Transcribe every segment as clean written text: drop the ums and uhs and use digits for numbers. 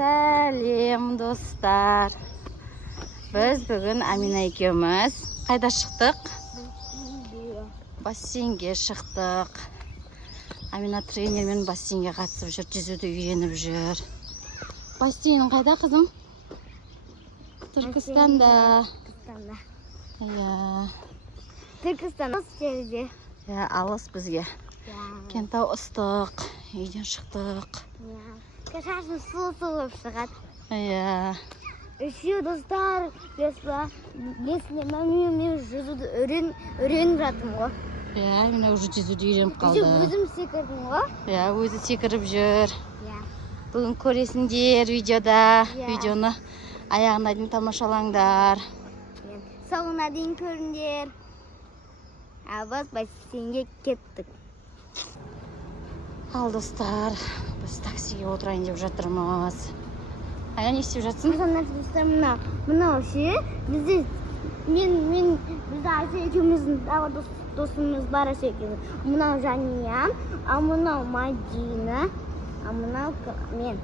Сәлем достар. Біз бүгін Амина екеуміз қайда шықтық? Бассейнге шықтық. Амина тренермен бассейнге қатысып жүр, жүзуді үйреніп жүр. Бассейнің қайда, қызым? Түркістанда. Түркістан алыс жерде. Алыс бізге. Кентау ыстық, үйден шықтық. Шашым сулы болып шығады. Үшеу достар, если мен жүзуді үйреніп жатырмын ғой. Міне уже жүзуді үйреніп қалды. Өзім секірдім ғой. Өзі секіріп жүр. Бүгін көресіңдер видеода. Видеоны аяғына дейін тамашалаңдар. Соңына дейін көріңдер. Біз бассейнге кеттік. Ал достар, біз таксиге отырайын деп жатырмыз. Не істеп жатсың? Мынау ше, бізде Айша екеуміздің тағы досымыз бар секілді. Мынау Жания, мынау Мадина, мынау мен.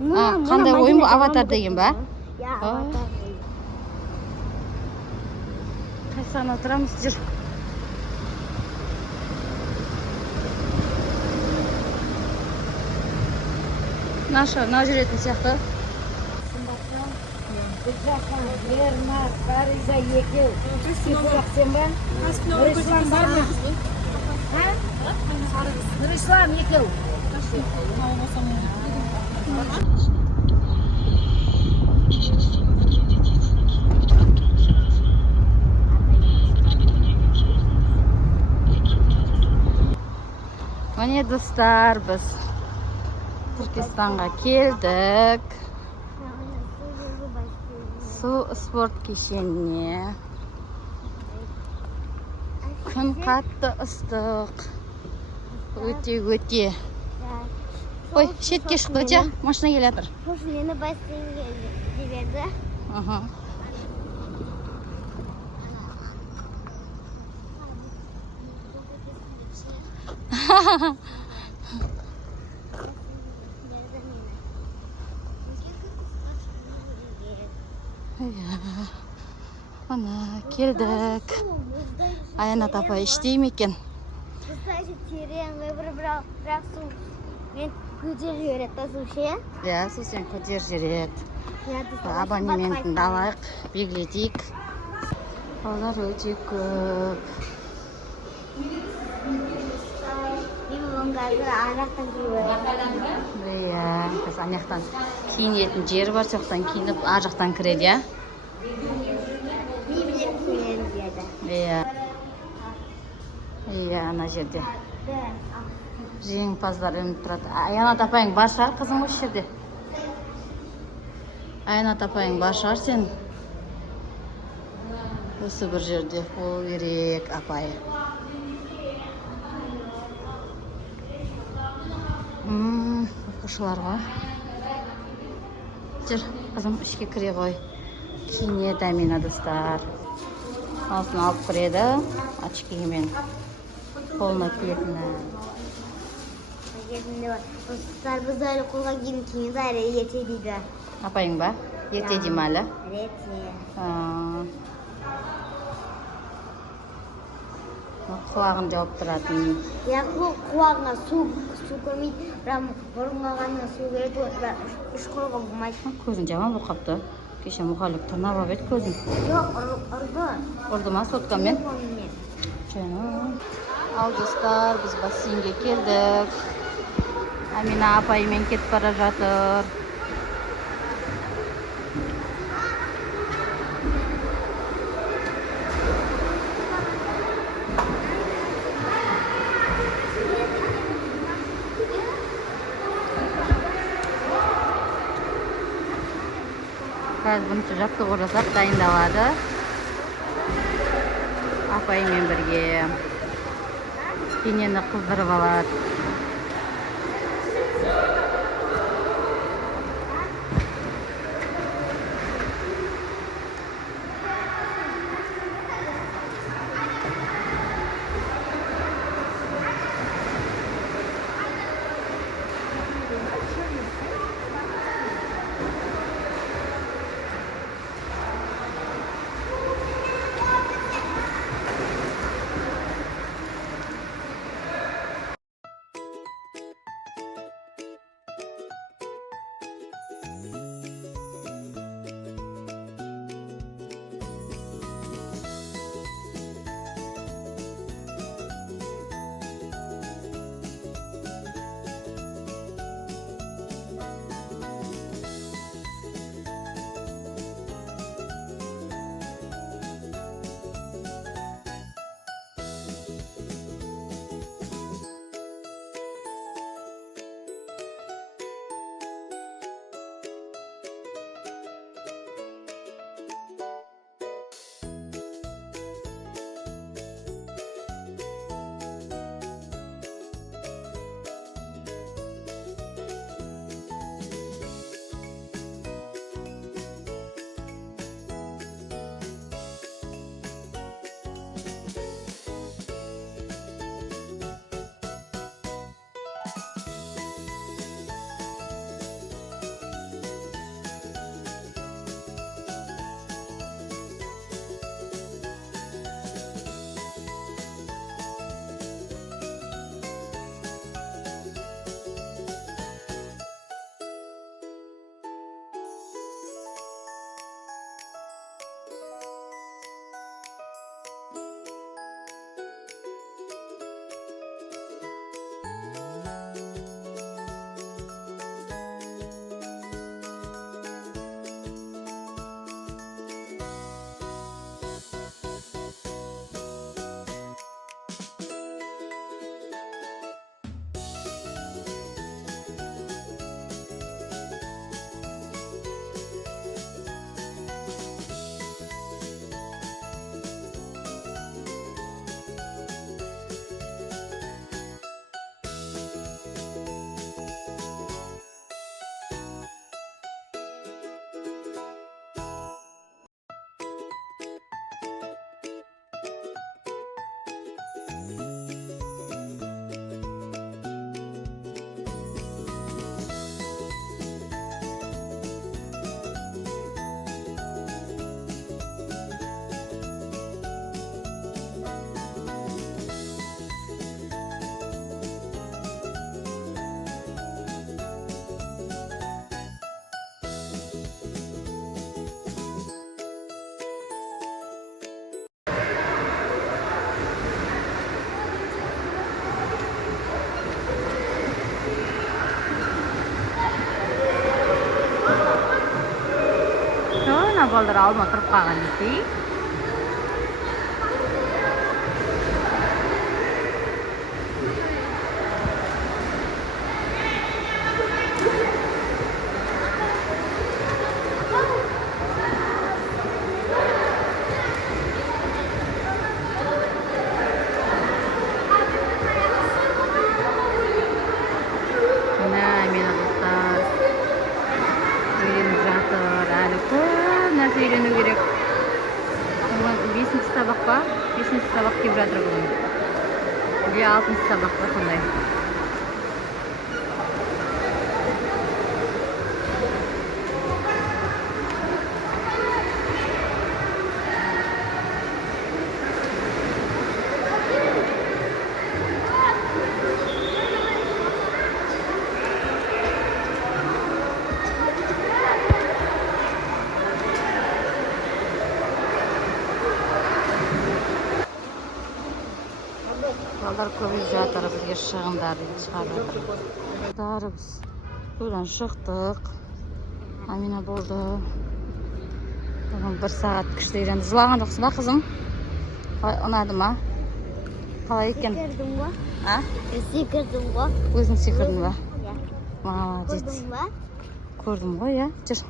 Қандай ойын бұл? Аватар деген ба? Аватар. Қайсыған отырамыз, жүр. Мына жүретін сияқты. Парижа екеу. Сен ба? Нұрислам бар ма? Нұрислам екеу. Міне достар, біз Түркістанға келдік. Су спорт кешеніне. Күн қатты ыстық. Өте. Ой, шетке шықты, өте. Машина келе жатыр. Мені бассейнге жіберді. Ана, келдік. Аяна апай іштей ме екен? Құстайшы терең, бірақ су мен көтер жүреді, су ше? Су сен көтер жүреді. Абонементін алайық, белгілетейік. Олар өте көп. Мен бұның қазір аяқтан киіп Біз аяқтан киінетін жері бар, соқтан киініп, ажақтан кіреді, ана жерде. Жеңімпаздар өніп тұрады. Аяна апайың бар шығар, қызым осы жерде? Аяна апайың бар шығар сен? Осы бір жерде болу керек, апай. Оқушыларға. Жүр, қызым ішке кіре ғой. Киінеді Амина достар. Асын алып кіреді, очкимен. Қолына киетіні. Достар, біз әлі қолға киінді, әлі ерте дейді. Апайың ба? Ерте дейм әлі? Ерте. Құлағын деп тұратын. Құлағына су көрмейді, бірақ бұрынға ғана су керек, үш қолға болмайды. Көзін жаман болып қапты. Кеше мұғаліп тырнап ап еді көзін. Жоқ, ұрды. Ұрды ма соткамен? Жаным. Ал достар, біз бассейнге келдік. Амина апайымен кетіп бара жатыр. Қазір бұнысы жаттығу жасап дайындалады. Апаймен бірге денені қыздырып алады. ана балдар алдыма кіріп қалған десей. Үйрену керек. 5-ші сабақ па? 5-ші сабақ келіп жатыр бүгін. 6-ші сабақ па сондай. Балдар көбейіп жатыр, бізге шығындарды шығарып жатыр. Біз buradan шықтық. Амина болды. Бүгін 1 сағат күшті үйренді. Жылаған жоқсың ба, қызым? Ұнады ма? Қалай екен? Секірдім ба? А? Секірдім ба? Өзің секірдің ба? Молодец. Молодец. Көрдім ғой, я? Жүр.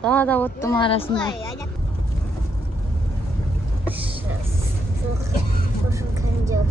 Daha оттым арасында. Слушай, кондер.